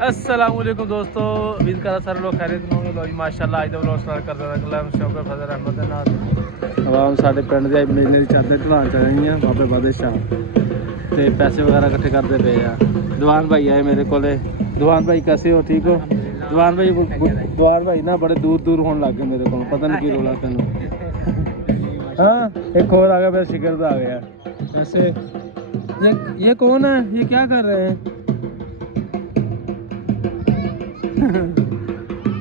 अस्सलाम वालेकुम दोस्तों, उम्मीद करा सारे लोग खैरियत होंगे। लो जी माशाअल्लाह आज दा व्लॉग स्टार्ट कर देना शौकत फजल अहमद दे नाल। आवाम साडे पिंड दे मेले दी चादर ढलान च आईयां बाबे बादशाह ते पैसे वगैरह इकट्ठे करते पे आ। दीवान भाई आए मेरे कोले। दीवान भाई कैसे हो, ठीक हो? दीवान भाई ना बड़े दूर दूर होने लग गए मेरे को, पता नहीं की रोला तेन। हाँ एक और आ गया, मेरा शिकरदा आ गया। ऐसे ये कौन है, ये क्या कर रहे हैं?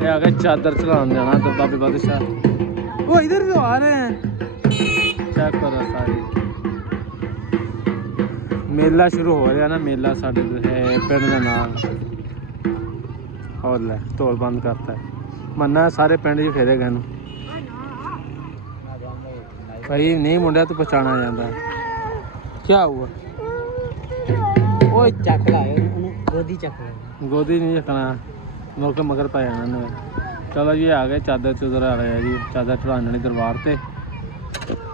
ये आ गए चादर चलाने जाना तो बाबे बादशाह। वो इधर भी आ रहे हैं, चेक करो सारी। मेला शुरू हो रहा है ना, मेला साढ़े पिंड का नाम और ले ढोल बंद करता है। मन्ना सारे पिंड च फेरे गए भाई, नहीं मुंडिया तू पहचाना जाता। क्या हुआ? ਚੱਕ ਲਾਏ ਉਹਨੂੰ, ਗੋਦੀ ਚੱਕ ਲਾਏ। गोदी नहीं रखना, मौके मगर पै जाना। चलो जी आ गए चादर चुदर आ रहे हैं जी, चादर चढ़ाने दरबार से।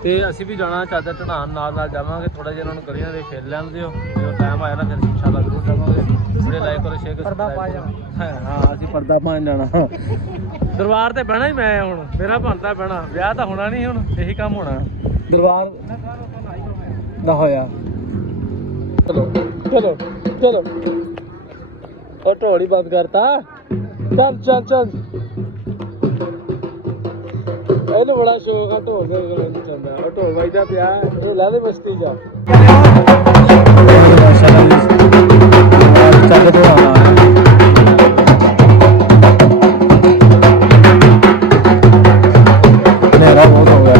तो असी भी जाना चादर चढ़ान नाल जावांगे। थोड़ा जिहा उन्होंने गलियां दे फेर लैन दिओ, जो टाइम आया ना फिर इंशाअल्लाह जरूर जावांगे। वीडियो लाइक करो, शेयर करो, हाँ असी पर्दा पान जाना। दरबार ते बहना ही मैं हुण, मेरा बनता बहना, ब्याह तो होना नहीं, हुण यही काम होना दरबार ना होया। चलो चलो चलो और ढोल ही बंद करता। चल चल चल, ਇਹਨੂੰ ਬੜਾ ਸ਼ੌਕ ਆ ਢੋਲ ਦੇ ਗਲੇ ਚੰਦਾ। ਉਹ ਢੋਲ ਵੱਜਦਾ ਪਿਆ, ਇਹ ਲਾ ਦੇ ਮਸਤੀ ਜਾ। ਚੱਲ ਤੋਂ ਆਵਾ ਹਨੇਰਾ ਬਹੁਤ ਹੋ ਗਿਆ।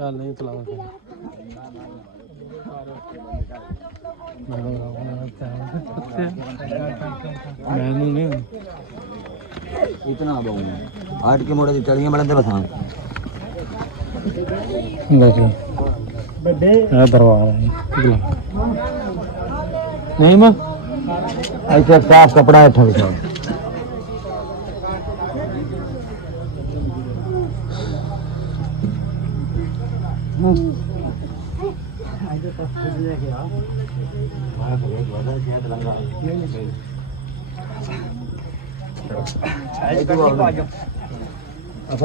चल नहीं चलावा इतना आठ के मोड़े चढ़िया बड़े बसा दरबार नहीं मां ऐसे साफ कपड़ा है थोड़ा सा।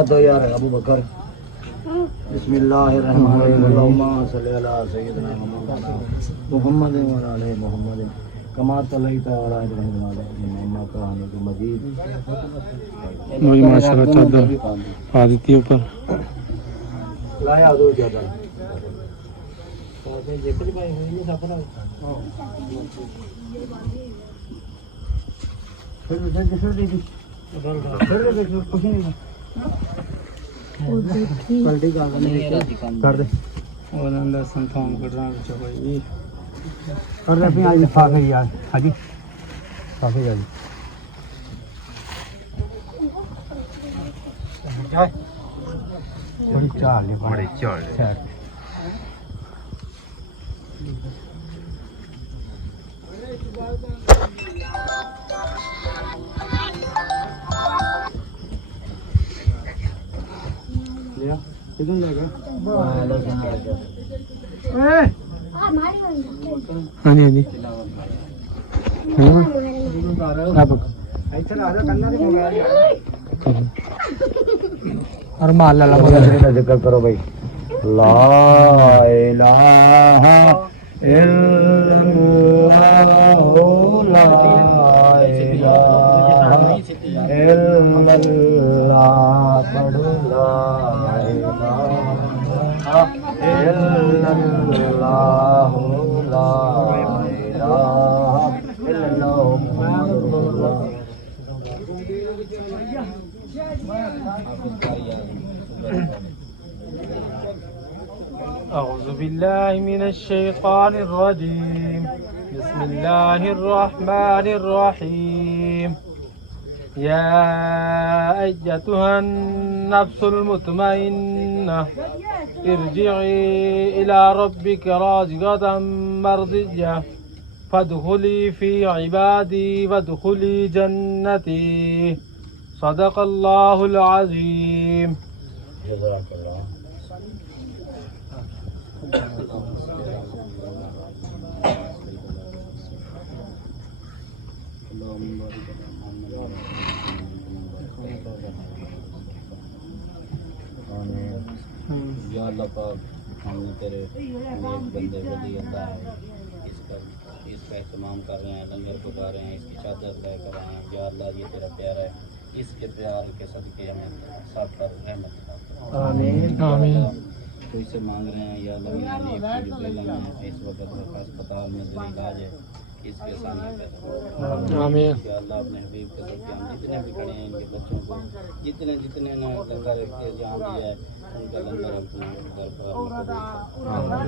दो यार अबू बकर बिस्मिल्लाहिर्रहमानिर्रहीम सल्ली अला सय्यिदना मुहम्मद व अला मुहम्मद कमा तलैता अला इब्राहीम व अला इन्नका हमीदुम मजीद। मुझे माशाल्लाह चादर आ देती ऊपर लाया दो चादर कर दे और अंदर संथाम कटरा बच्चा भाई कर दे अपनी आज साफ है यार। हाजी साफ है यार, बड़ी चाल है, बड़ी चाल है। किधर लगा? हाँ जी हाँ जी और माल ला जिक्र करो भाई। ला इलाहा इल्लल्लाहु ला इलाहा इल्लल्लाह पढ़ो أعوذ بالله من الشيطان الرجيم بسم الله الرحمن الرحيم يا أيتها النفس المطمئنة ارجعي إلى ربك راضية مرضية فادخلي في عبادي وادخلي جنتي صدق الله العظيم जज़ाकल्लाह। या अल्लाह पाक हमने तेरे नेक बंदे वली अल्लाह है इसका एहतमाम कर रहे हैं, लंगर पका रहे हैं, इसकी चादर तय कर रहे हैं। या अल्लाह ये तेरा प्यार है, इसके प्यार के सदके हमें सब पर रहमत आमीन आमीन। तो इससे मांग रहे हैं या अल्लाह मेरे नेक जो बेलम है इस वक्त अस्पताल में जो इलाज है इसके सामने आमीन। या अल्लाह अपने हबीब के सदके हम जितने भी खड़े हैं इनके बच्चों को जितने जितने ने लंगर के जान दिया है उनका लंगर अपने दर पर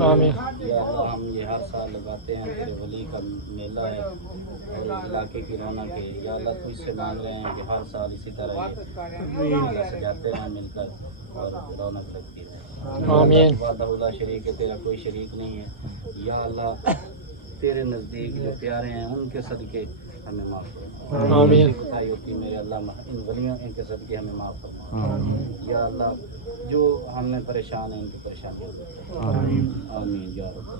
आमीन। या अल्लाह हम ये हर साल लगाते हैं, तेरे वली का मेला है और इलाके की रौनक है। या अल्लाह तो इससे मांग रहे हैं कि हर साल इसी तरह ये मेला सजाते हैं मिलकर और रौनक लगती है। आमीन। वादा शरीक है, तेरा कोई शरीक नहीं है। या अल्लाह तेरे नज़दीक जो प्यारे हैं उनके सदके हमें माफ़ करो। आमीन। बताई होती मेरे अल्लाह इन वलियों इनके सदके हमें माफ़ करो। या अल्लाह जो हमें परेशान है उनकी परेशानी आमीन या रब्बल।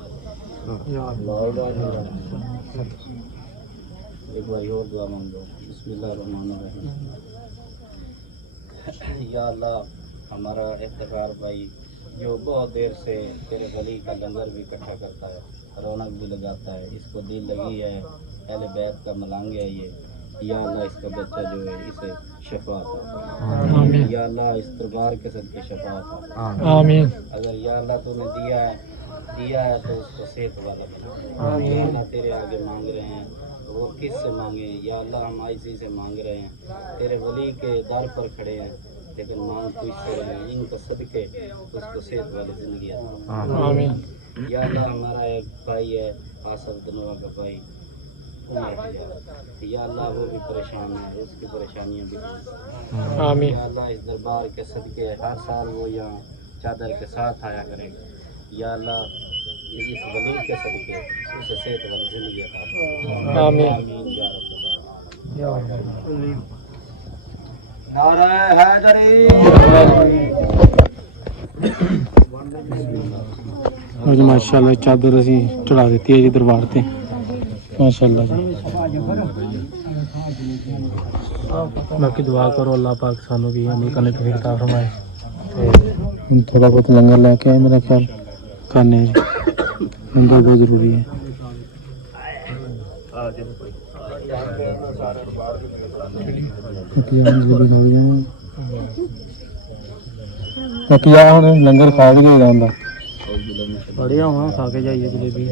एक बार और दुआ मांगो। बिस्मिल्लाहिर्रहमानिर्रहीम। या अल्लाह हमारा इफ्तिखार भाई जो बहुत देर से तेरे वली का लंगर भी इकट्ठा करता है, रौनक भी लगाता है, इसको दिल लगी है, अहले बैत का मलांग है ये। या अल्लाह इसका बच्चा जो है इसे शफात आमीन। या अल्लाह इस दरबार के सदके शफात आमीन। अगर या अल्लाह तूने दिया है तो उसको सेहत वाला बना। या अल्लाह तेरे आगे मांग रहे हैं, वो किस से मांगे? या अल्लाह हम आइसी से मांग रहे हैं, तेरे वली के दर पर खड़े हैं, लेकिन मांग तो इससे रहे हैं, इनको सदके उसको सेहत वाली ज़िंदगी अता। आमीन। या अल्लाह हमारा एक भाई है आसफ दनवा का भाई उमर हज़ार, या अल्लाह वो भी परेशान है, उसकी परेशानियाँ भी दूर। आमीन। या अल्लाह इस दरबार के सदके हर साल वो यहाँ चादर के साथ आया करेगा। या अल्लाह इस वली के सदके उसे सेहत वाली ज़िंदगी अता। आमीन। आमीन या रब्बल आलमीन। नारा हैदरी। और माशाल्लाह चादर असी चढ़ा दी है जी दरबार से माशाल्लाह जी। बाकी दुआ करो अल्लाह पाक सानू भी अमल करने की तौफीक अता फरमाए। थोड़ा बहुत लंगर लेके आए मेरा ख्याल खाने लंगर बहुत जरूरी है। ਹੁਣ ਲੰਗਰ ਖਾ ਕੇ ਜਾਈਦਾ ਹੁੰਦਾ। बढ़िया होना खा के जाइए जलेबी।